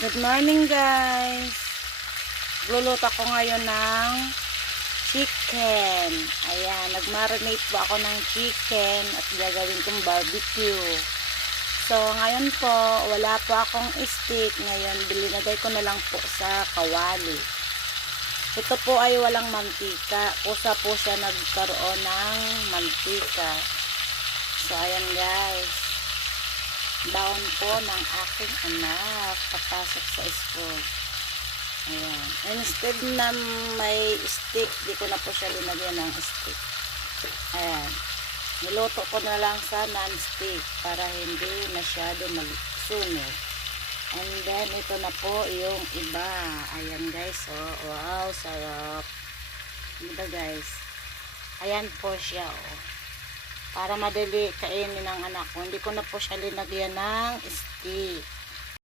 Good morning guys. Luluto ko ngayon ng chicken. Ayan, nagmarinate po ako ng chicken at gagawin kong barbecue. So ngayon po, wala po akong steak. Ngayon, bilinagay ko na lang po sa kawali. Ito po ay walang mantika. Kusa po siya nagkaroon ng mantika. So ayan guys. Down po ng aking anak papasok sa school. Ayan. Instead na may stick, di ko na po siya linagyan ng stick. Ayan. Niluto ko na lang sa non-stick para hindi masyado magsunog. And then ito na po yung iba. Ayan guys. Oh, wow, sarap. Diba guys? Ayan po siya. Oh. Para madali kainin ng anak ko. Hindi ko na po siya linagyan ng stick.